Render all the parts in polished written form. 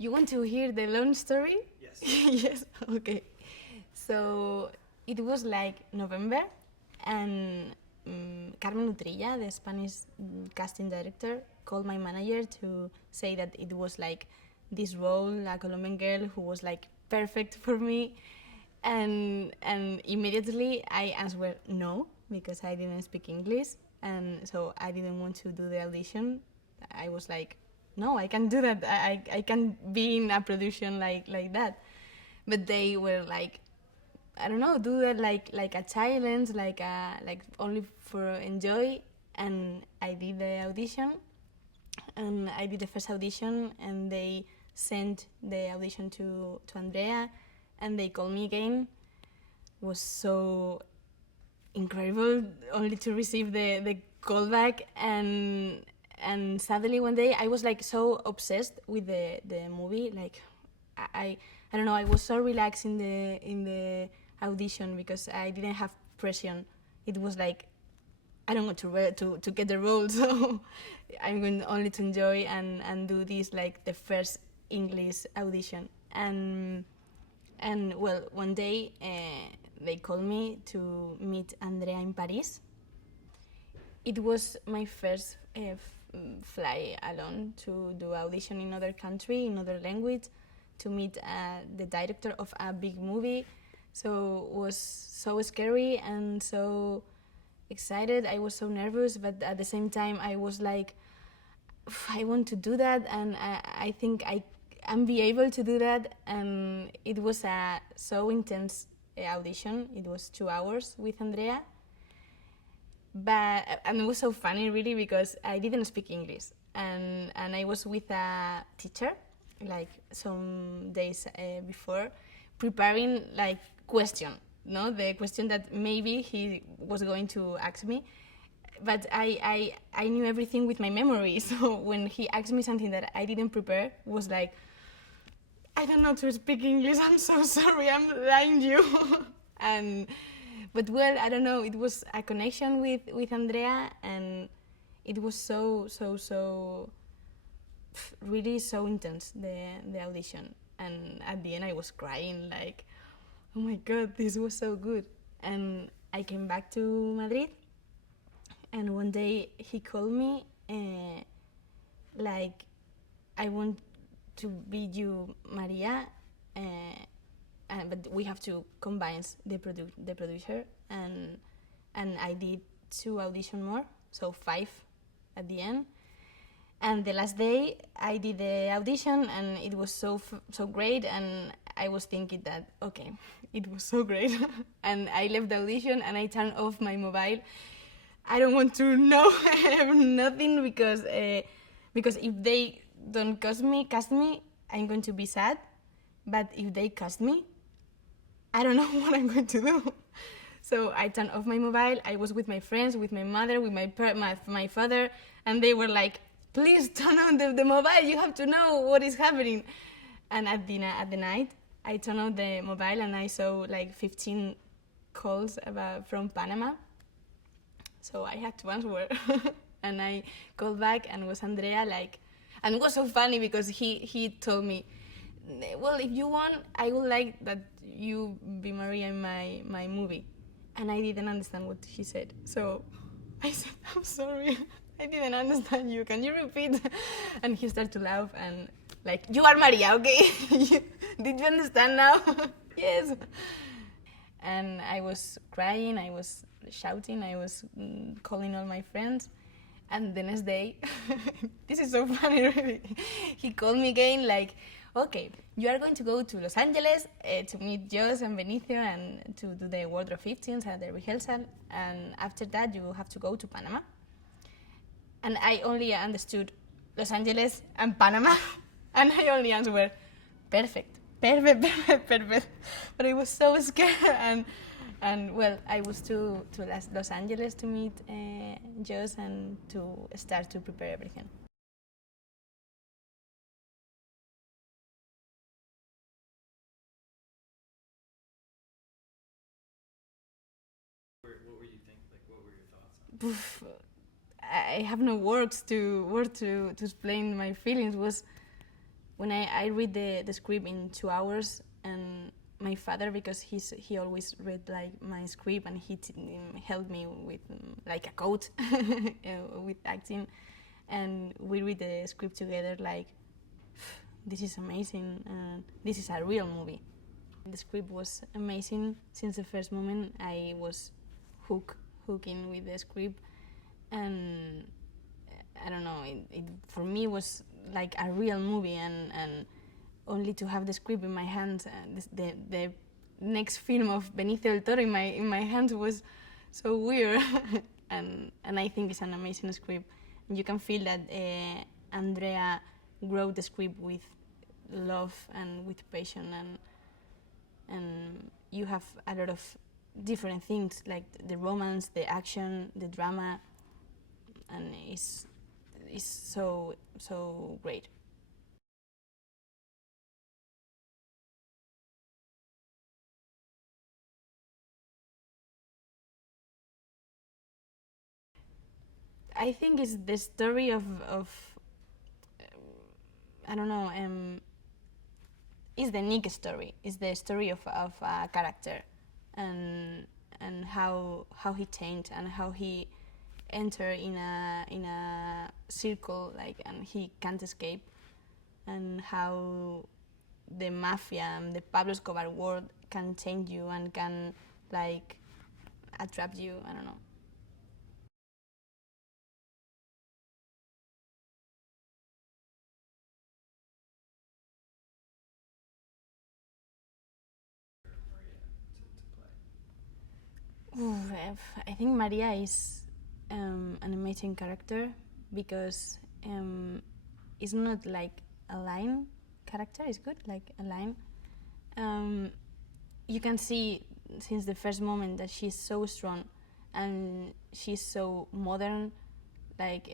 You want to hear the long story? Yes. Yes, okay. So it was like November, and Carmen Utrilla, the Spanish casting director, called my manager to say that it was like this role, a Colombian girl who was like perfect for me. And immediately I answered no, because I didn't speak English, and so I didn't want to do the audition. I was like, no, I can't do that. I can't be in a production like that. But they were like, I don't know, do that like a challenge, like only for enjoy. And I did the audition, and I did the first audition, and they sent the audition to Andrea, and they called me again. It was so incredible only to receive the callback. And suddenly one day I was like so obsessed with the movie, like I I don't know, I was so relaxed in the audition because I didn't have pressure. It was like I don't want to get the role, so I'm going only to enjoy and do this like the first English audition. And well, one day they called me to meet Andrea in Paris. It was my first fly alone to do audition in other country, in other language, to meet the director of a big movie. So it was so scary and so excited. I was so nervous, but at the same time I was like, I want to do that, and I think I'm be able to do that. And it was a so intense audition. It was 2 hours with Andrea, but and it was so funny really because I didn't speak English, and I was with a teacher like some days before, preparing like question, no, the question that maybe he was going to ask me. But I knew everything with my memory, so when he asked me something that I didn't prepare, was like, I don't know to speak English, I'm so sorry, I'm lying to you. and But well, I don't know, it was a connection with Andrea, and it was so really so intense, the audition. And at the end I was crying like, oh my god, this was so good. And I came back to Madrid, and one day he called me like, I want to be you, Maria, but we have to combine the producer. And I did 2 audition more, so 5 at the end. And the last day I did the audition, and it was so great, and I was thinking that, okay, it was so great. And I left the audition and I turned off my mobile. I don't want to know nothing, because if they don't cast me, I'm going to be sad. But if they cast me, I don't know what I'm going to do. So I turned off my mobile. I was with my friends, with my mother, with my father, and they were like, please turn on the mobile, you have to know what is happening. And at the night, I turned on the mobile and I saw like 15 calls from Panama. So I had to answer. And I called back, and was Andrea, like, and it was so funny because he told me, well, if you want, I would like that you be Maria in my movie. And I didn't understand what he said. So I said, I'm sorry, I didn't understand you. Can you repeat? And he started to laugh and like, you are Maria, okay? Did you understand now? Yes. And I was crying, I was shouting, I was calling all my friends. And the next day, this is so funny, really. He called me again, like, okay, you are going to go to Los Angeles to meet Jos and Benicio and to do the wardrobe fittings and the rehearsal. And after that, you have to go to Panama. And I only understood Los Angeles and Panama. And I only answered, perfect. But I was so scared. And well, I was to Los Angeles to meet Jos and to start to prepare everything. What were you thinking? Like, what were your thoughts on? I have no words to explain my feelings. when I read the script in 2 hours, and my father, because he always read like my script, and he helped me with like a coach with acting, and we read the script together. Like, this is amazing, and this is a real movie. The script was amazing since the first moment. I was hooking with the script, and I don't know. It for me was like a real movie, and only to have the script in my hands, the next film of Benicio del Toro in my hands was so weird, and I think it's an amazing script. And you can feel that Andrea wrote the script with love and with passion, and you have a lot of different things like the romance, the action, the drama, and it's so great. I think it's the story of I don't know. It's the Nick story. It's the story of a character, and how he changed, and how he entered in a circle, like, and he can't escape, and how the mafia and the Pablo Escobar world can change you and can like attract you. I don't know. Ooh, I think Maria is an amazing character because it's not like a line character. It's good, like a line. You can see since the first moment that she's so strong and she's so modern. Like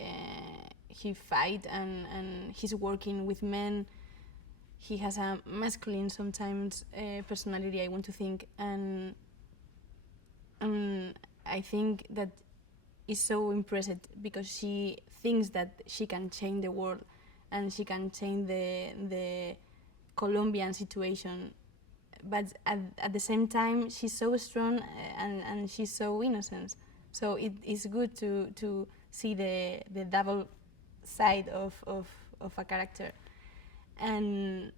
he fight and he's working with men. He has a masculine sometimes personality, I want to think, and I think that is so impressive because she thinks that she can change the world and she can change the Colombian situation, but at the same time she's so strong and she's so innocent. So it is good to see the double side of a character, and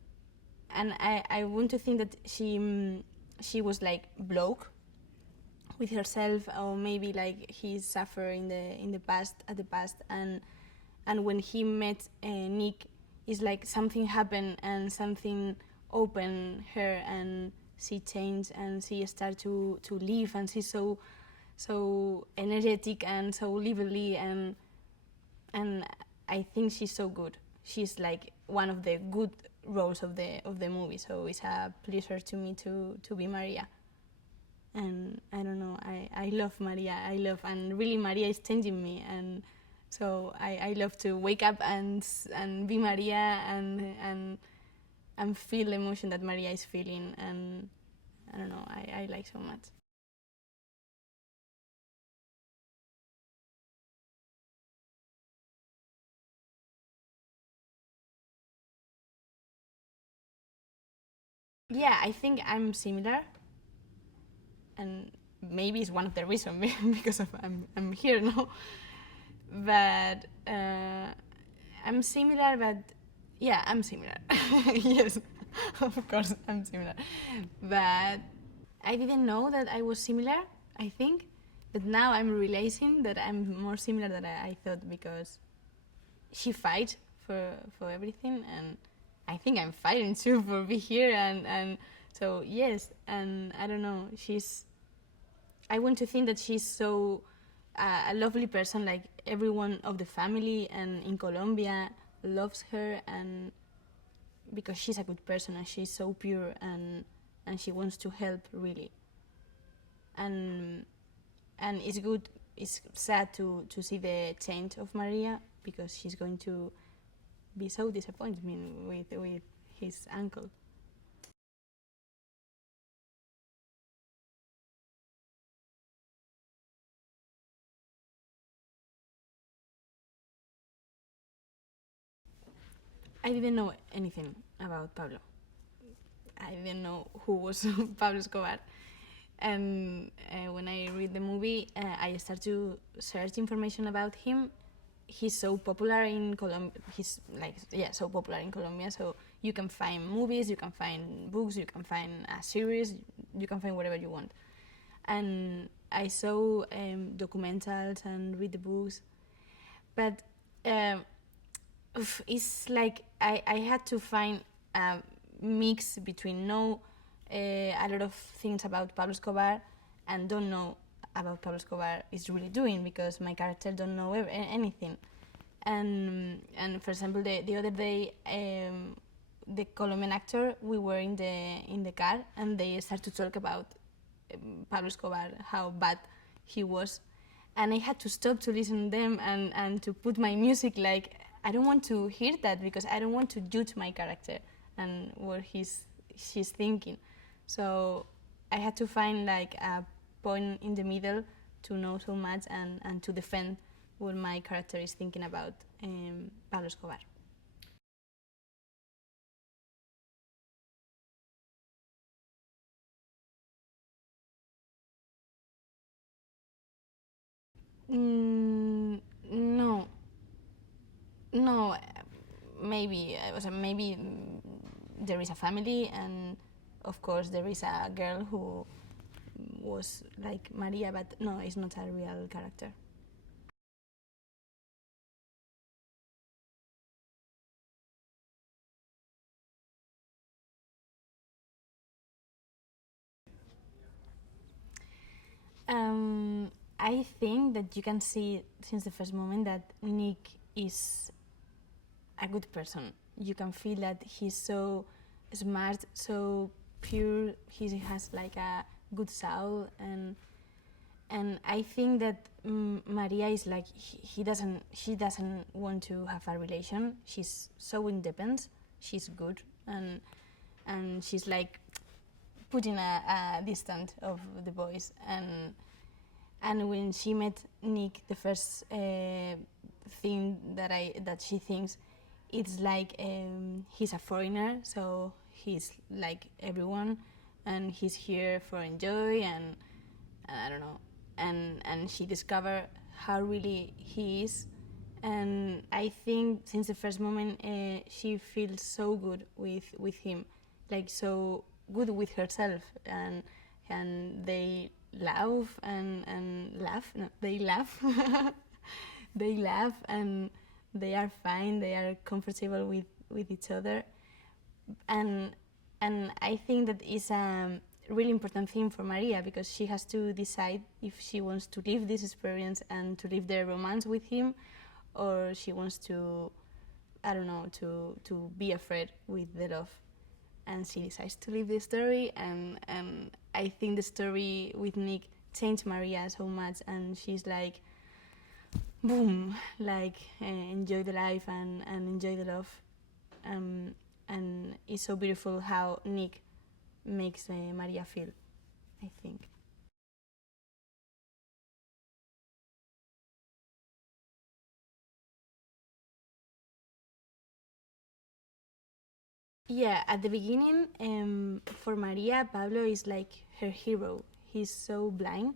I want to think that she was like bloke with herself, or maybe like he suffered in the past, and when he met Nick, it's like something happened and something opened her, and she changed and she started to live, and she's so energetic and so lively, and I think she's so good. She's like one of the good roles of the movie, so it's a pleasure to me to be Maria. And I don't know, I love Maria. And really Maria is changing me, and so I love to wake up and be Maria and feel the emotion that Maria is feeling, and I don't know, I like so much. Yeah, I think I'm similar, and maybe it's one of the reasons because of I'm here now. But I'm similar, but yeah, I'm similar. Yes, of course I'm similar. But I didn't know that I was similar, I think. But now I'm realizing that I'm more similar than I thought, because she fights for everything, and I think I'm fighting too for be here, and so yes, and I don't know, I want to think that she's so a lovely person, like everyone of the family and in Colombia loves her, and because she's a good person and she's so pure, and she wants to help really, and it's good. It's sad to see the change of Maria, because she's going to be so disappointed with his uncle. I didn't know anything about Pablo. I didn't know who was Pablo Escobar. And when I read the movie, I start to search information about him. He's so popular in Colombia. He's like, yeah, so popular in Colombia. So you can find movies, you can find books, you can find a series, you can find whatever you want. And I saw documentals and read the books, but it's like I had to find a mix between know a lot of things about Pablo Escobar and don't know about Pablo Escobar is really doing, because my character don't know anything. And for example, the other day, the Colombian actor, we were in the car and they started to talk about Pablo Escobar, how bad he was, and I had to stop to listen to them and to put my music. Like, I don't want to hear that because I don't want to judge my character and what she's thinking. So I had to find like a point in the middle to know so much and to defend what my character is thinking about Pablo Escobar. No, no, maybe there is a family, and of course there is a girl who was like Maria, but no, it's not a real character. I think that you can see since the first moment that Nick is a good person. You can feel that he's so smart, so pure. He has like a good soul, and I think that Maria is like she doesn't want to have a relation. She's so independent. She's good, and she's like putting a distance of the boys. And when she met Nick, the first thing that she thinks, it's like he's a foreigner, so he's like everyone, and he's here for enjoy, and I don't know, and she discovered how really he is, and I think since the first moment she feels so good with him, like so good with herself, and they laugh and laugh. No, they laugh. They laugh and they are fine. They are comfortable with each other, and I think that is a really important thing for Maria, because she has to decide if she wants to live this experience and to live the romance with him, or she wants to, I don't know, to be afraid with the love. And she decides to live the story, and I think the story with Nick changed Maria so much, and she's like, boom, like enjoy the life and enjoy the love. And it's so beautiful how Nick makes Maria feel, I think. Yeah, at the beginning, for Maria, Pablo is like her hero. He's so blind,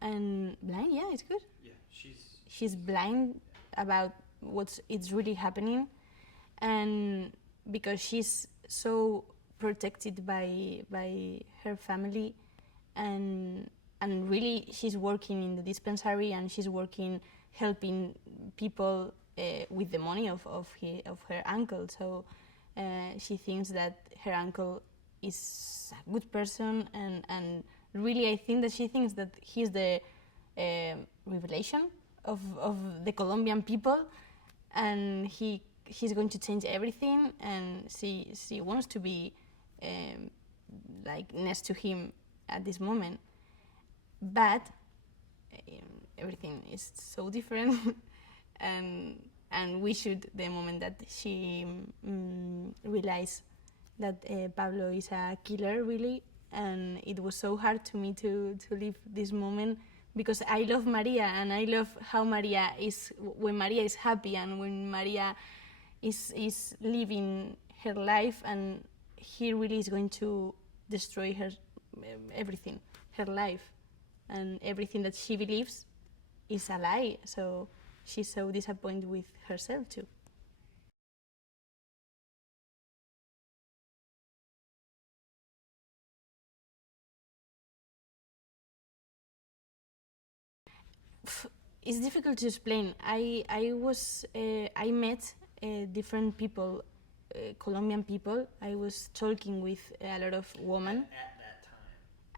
and blind, yeah, it's good. Yeah, She's blind about it's really happening, and because she's so protected by her family, and really she's working in the dispensary, and she's working helping people with the money of her uncle. So she thinks that her uncle is a good person, and really I think that she thinks that he's the revelation of the Colombian people, and he's going to change everything, and she wants to be like next to him at this moment, but everything is so different. and we should, the moment that she realized that Pablo is a killer, really, and it was so hard to me to live this moment, because I love Maria, and I love how Maria is when Maria is happy, and when Maria is living her life, and he really is going to destroy her everything, her life, and everything that she believes is a lie. So she's so disappointed with herself too. It's difficult to explain. I met different people, Colombian people. I was talking with a lot of women.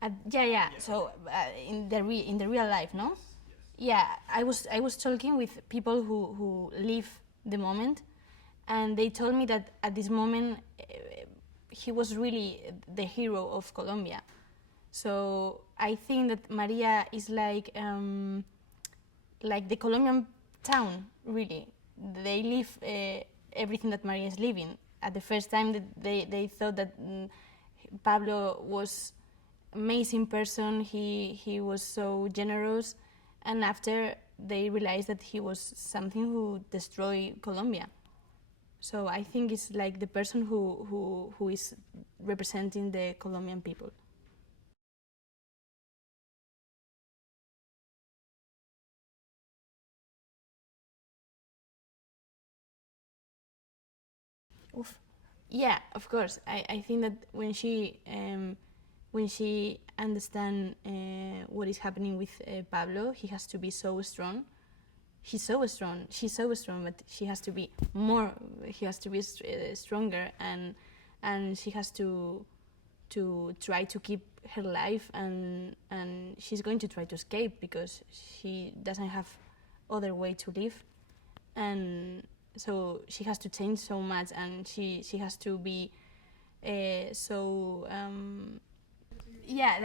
At that time. Yeah. So in the real life, no? Yes. Yeah, I was talking with people who live the moment, and they told me that at this moment he was really the hero of Colombia. So I think that Maria is like the Colombian town, really. They live everything that Maria is living. At the first time, that they thought that Pablo was amazing person. He was so generous, and after they realized that he was something who destroyed Colombia. So I think it's like the person who is representing the Colombian people. Oof. Yeah, of course. I think that when she understand what is happening with Pablo, he has to be so strong. He's so strong. She's so strong, but she has to be more. He has to be stronger, and she has to try to keep her life, and she's going to try to escape because she doesn't have other way to live, and so she has to change so much, and she has to be so yeah,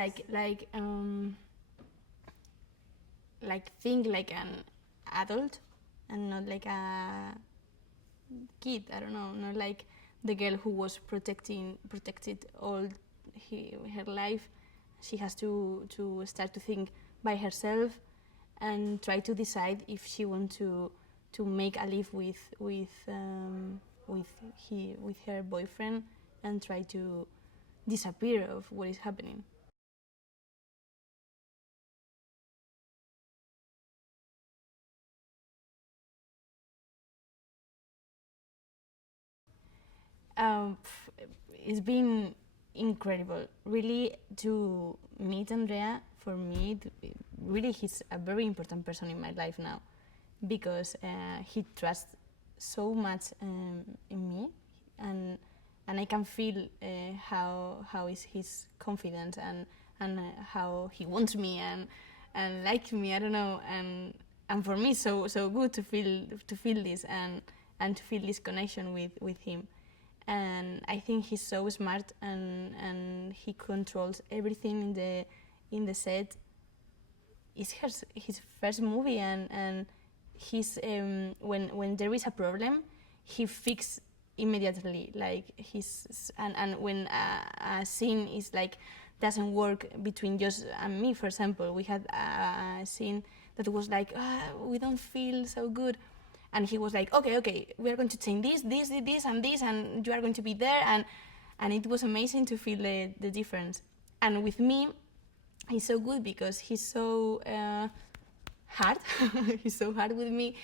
like think like an adult and not like a kid. I don't know, not like the girl who was protected all her life. She has to start to think by herself and try to decide if she wants to make a live with her boyfriend and try to disappear of what is happening. It's been incredible, really, to meet Andrea. For me, really, he's a very important person in my life now, because he trusts so much in me, and I can feel how is his confidence, and how he wants me and likes me. I don't know, and for me, so good to feel this, and to feel this connection with him. And I think he's so smart, and he controls everything in the set. It's his first movie, and he's when there is a problem, he fixes immediately. Like and when a scene is like doesn't work between Josh and me, for example, we had a scene that was like we don't feel so good, and he was like, okay, we are going to change this, and you are going to be there, and it was amazing to feel the difference. And with me, he's so good because he's so hard. He's so hard with me,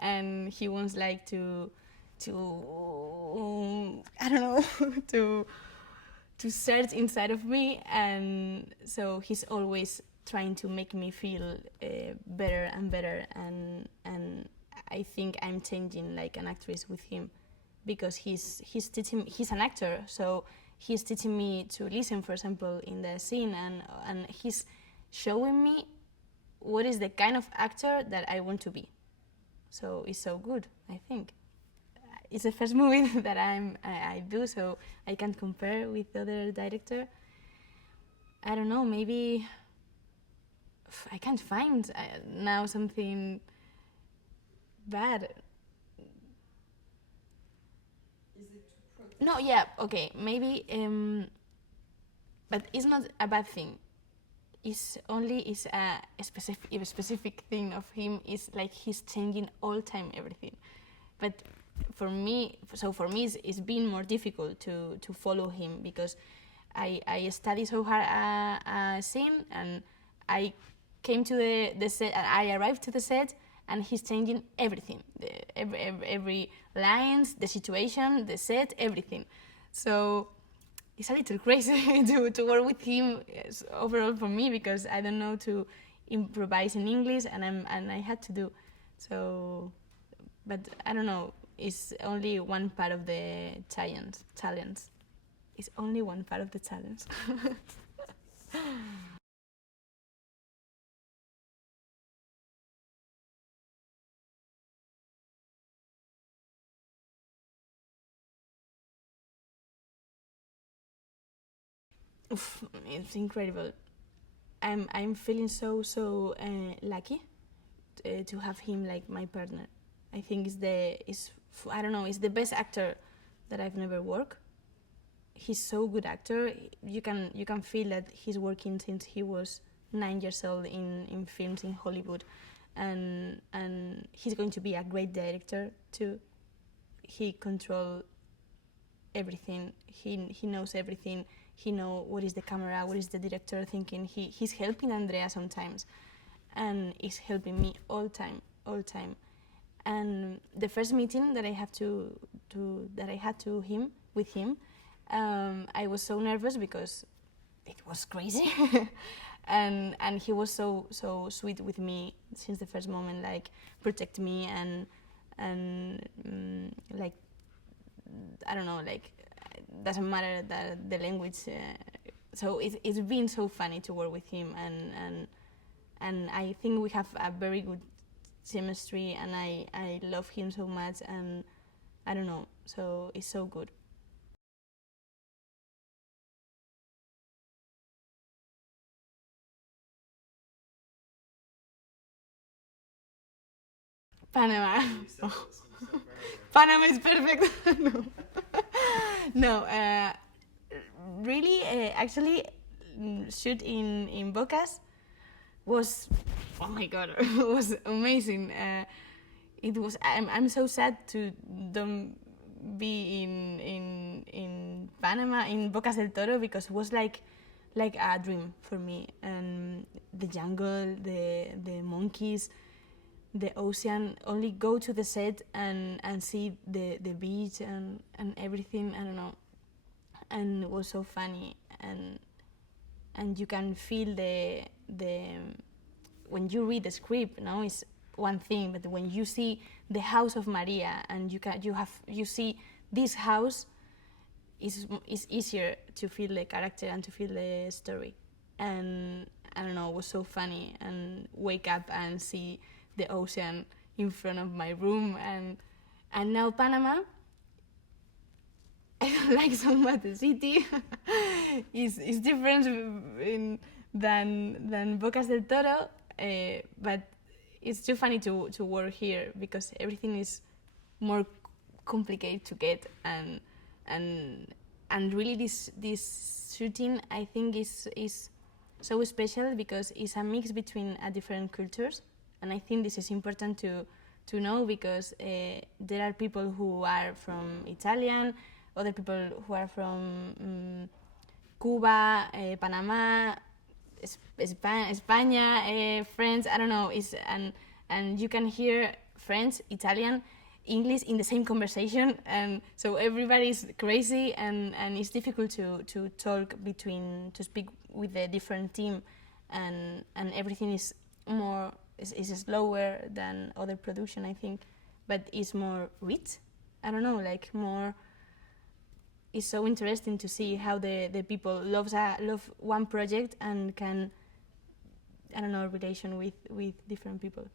and he wants like to I don't know to search inside of me, and so he's always trying to make me feel better and better, and I think I'm changing like an actress with him, because he's an actor, so he's teaching me to listen, for example, in the scene, and he's showing me what is the kind of actor that I want to be. So it's so good, I think. It's the first movie that I do, so I can't compare with the other director. I don't know, maybe I can't find now something bad. Is it too No, yeah, okay, maybe, but it's not a bad thing. It's a specific thing of him. Is like he's changing all time everything, but for me, it's been more difficult to follow him because I studied so hard a scene, and I came to the set, I arrived to the set, and he's changing everything, every lines, the situation, the set, everything. So it's a little crazy to work with him overall for me, because I don't know to improvise in English, and I had to do so. But I don't know. It's only one part of the challenge. It's only one part of the challenge. Oof, it's incredible. I'm feeling so lucky to have him like my partner. I think I don't know, it's the best actor that I've never worked. He's so good actor. You can feel that he's working since he was 9 years old in films in Hollywood, and he's going to be a great director too. He controls everything. He knows everything. He knows what is the camera, what is the director thinking. He's helping Andrea sometimes, and he's helping me all time. And the first meeting that I had with him, I was so nervous because it was crazy, and he was so sweet with me since the first moment, like protect me and like I don't know, like doesn't matter that the language. So it's been so funny to work with him, and I think we have a very good chemistry, and I love him so much, and I don't know, so it's so good. Panama. Panama is perfect. No, no. Really, actually, shoot in Bocas was, oh my god, it was amazing. It was. I'm so sad to don't be in Panama, in Bocas del Toro, because it was like a dream for me. And the jungle, the monkeys, the ocean. Only go to the set and see the beach and everything. I don't know. And it was so funny, and you can feel the when you read the script, no, it's one thing, but when you see the house of Maria and you see this house, it's easier to feel the character and to feel the story. And I don't know, it was so funny, and wake up and see the ocean in front of my room, and now Panama. I don't like so much the city. It's different than Bocas del Toro, but it's too funny to work here because everything is more complicated to get, and really this shooting I think is so special because it's a mix between different cultures, and I think this is important to know because there are people who are from Italian, other people who are from Cuba, Panama, España, French, I don't know, and you can hear French, Italian, English in the same conversation, and so everybody's crazy, and it's difficult to talk to speak with a different team, and everything is slower than other production, I think, but it's more rich. I don't know, like more. It's so interesting to see how the people love one project and can, I don't know, relation with different people.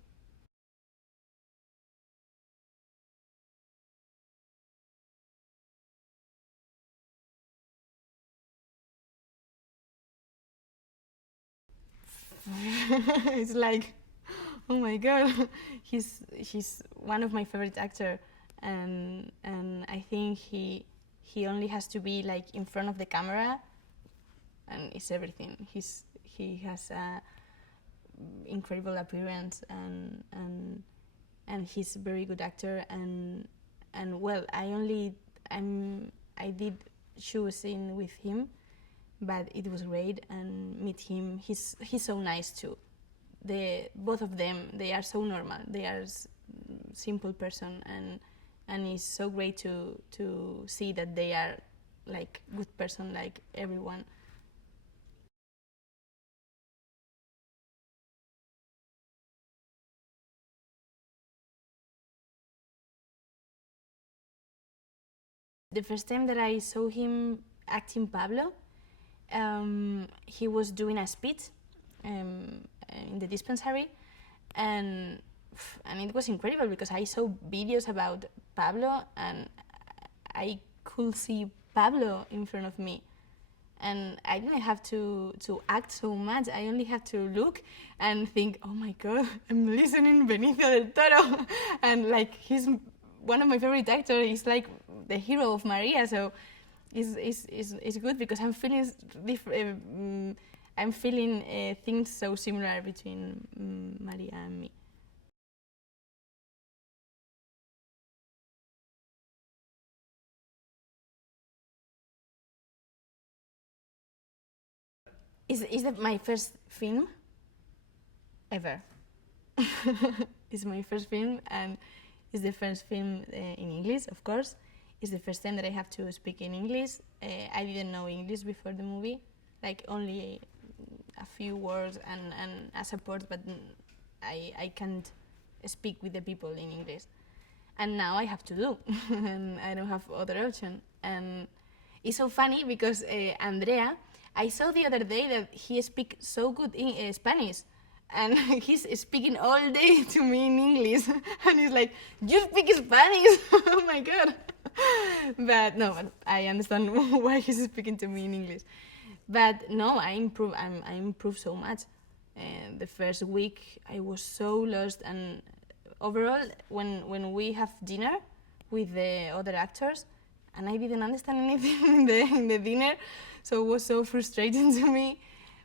It's like, oh my god, he's one of my favorite actor, and I think he only has to be like in front of the camera, and it's everything. He has a incredible appearance, and he's a very good actor, and well, I did shoes in with him, but it was great and meet him. He's so nice too. Both of them, they are so normal. They are simple person, and it's so great to see that they are like good person like everyone. The first time that I saw him acting Pablo, he was doing a speech in the dispensary, and it was incredible because I saw videos about Pablo and I could see Pablo in front of me. And I didn't have to act so much. I only had to look and think, oh my God, I'm listening Benicio del Toro. And like, he's one of my favorite actors. He's like the hero of Maria. So it's good because I'm feeling things so similar between Maria and me. Is that my first film ever? It's my first film, and it's the first film in English, of course. It's the first time that I have to speak in English. I didn't know English before the movie, like only a few words and a support, but I can't speak with the people in English. And now I have to do, and I don't have other option. And it's so funny because Andrea, I saw the other day that he speaks so good in Spanish, and he's speaking all day to me in English, and he's like, "You speak Spanish?" Oh my God! But no, I understand why he's speaking to me in English. But no, I improved so much. The first week I was so lost, and overall, when we have dinner with the other actors, and I didn't understand anything in the dinner, so it was so frustrating to me.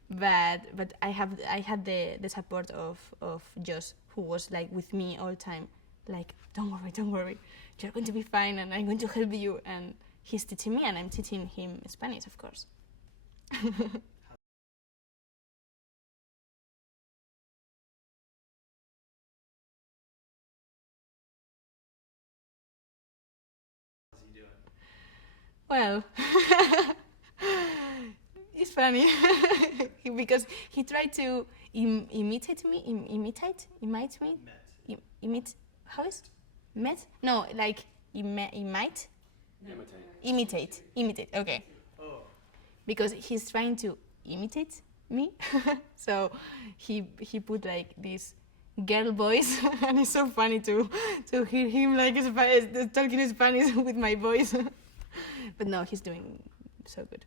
But I had the support of Josh, who was like with me all the time, like, don't worry, you're going to be fine, and I'm going to help you. And he's teaching me, and I'm teaching him Spanish, of course. How's he doing? Well, it's funny because he tried to imitate me. Imit. How is? Met? No, like imitate. Imitate. Okay. Oh. Because he's trying to imitate me, so he put like this girl voice, and it's so funny to hear him like talking Spanish with my voice. But no, he's doing so good.